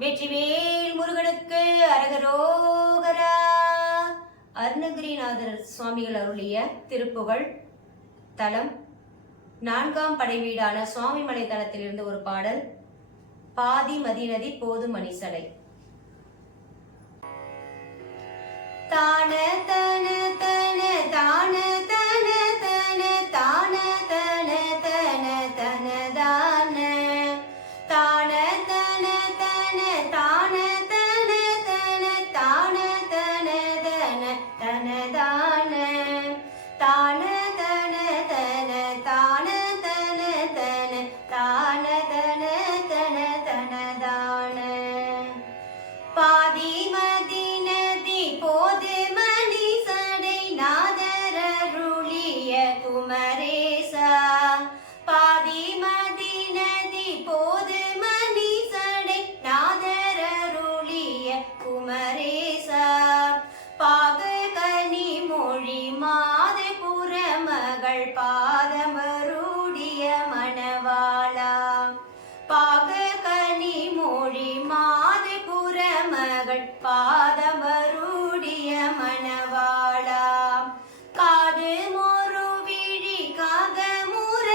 வெற்றிவேல் முருகனுக்கு அரகரோகரா. அருணகிரிநாதர் சுவாமிகள் அருளிய திருப்புகழ் தலம் 4ஆம் படை வீடான சுவாமிமலை தலத்திலிருந்து ஒரு பாடல். பாதி மதிநதி போது மணிசடை. தான தன தன தான தன தன தான தன தன தன தான தான தன தன தான தன தன தான தன தன தன தான தான தன தன தான தன தன தான தன தன தன தான. பாதி மதிநதி போது மணிசடை நாதரருளிய குமரேசா. பாதி மதிநதி போது மணிசடை நாதரருளிய குமரேசா. பாகு கனி மொழி மாத புறமகள் பாதமருடைய மணவாளா. பாகு கனி மொழி மாத புறமகள் பாதமருடைய மணவாளா. காது மொரு விழி காகமுற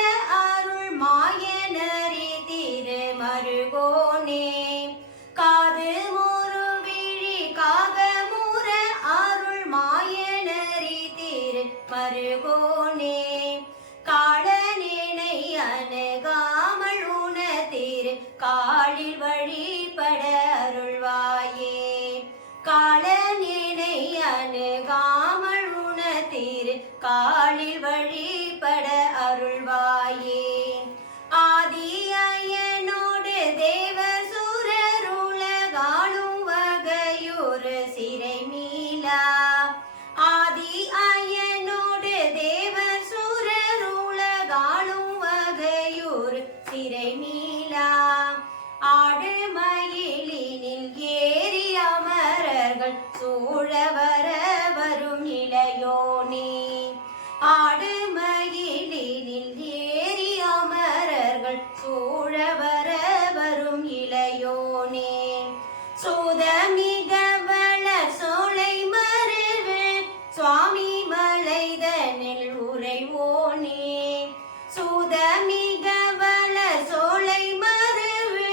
அருள் மாயனரி திருமருகோனே. காது மொரு விழி காகமுற அருள் மாயனரி திருமருகோனே. காளனினை அணுகாமல் உணதிரு காளில் வழிபட அருள்வாயே. காளனினை அணுகாமல் உணதிரு காளில் வழிபட அருள்வாயே. ஆதி அயனோடு தேவ சுரருலகாளும் வகையொரு சிறை மீளா. ஆதி அயனோடு தேவ சுரருலகாளும் வகையொரு சிறை மீளா. ஆடு மயிலினில் ஏறி அமரர்கள் சூழ வர வரும் இளையோனே. ஆடு மயிலினில் ஏறி அமரர்கள் சூழ வர வரும் இளையோனே. சூதமிக வளர் சோலை மருவு சுவாமி மலைதனில் உறைவோனே. சூதமிக வளர் சோலை மருவு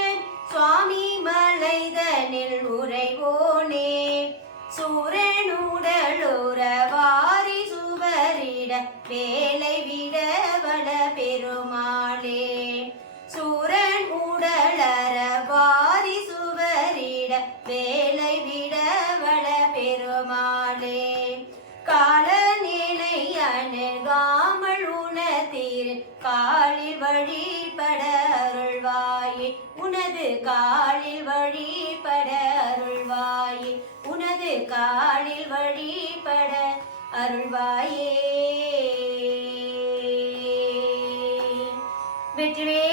சுவாமி மலைதனில் உறைவோனே. சூரனுடலுற வாரி சுவரிட வேலை விட வட பெருமாளே. சூரன் உடலற வாரி சுவரிட வேலை விட வட பெருமாளே. காலநிலை அணுகாமல் உணதிரு காளில் வழிபட அருள்வாயே. உனது காளில் வழிபட அருள்வாயே. உனது காளில் வழிபட அருள்வாயே. வெற்றிவே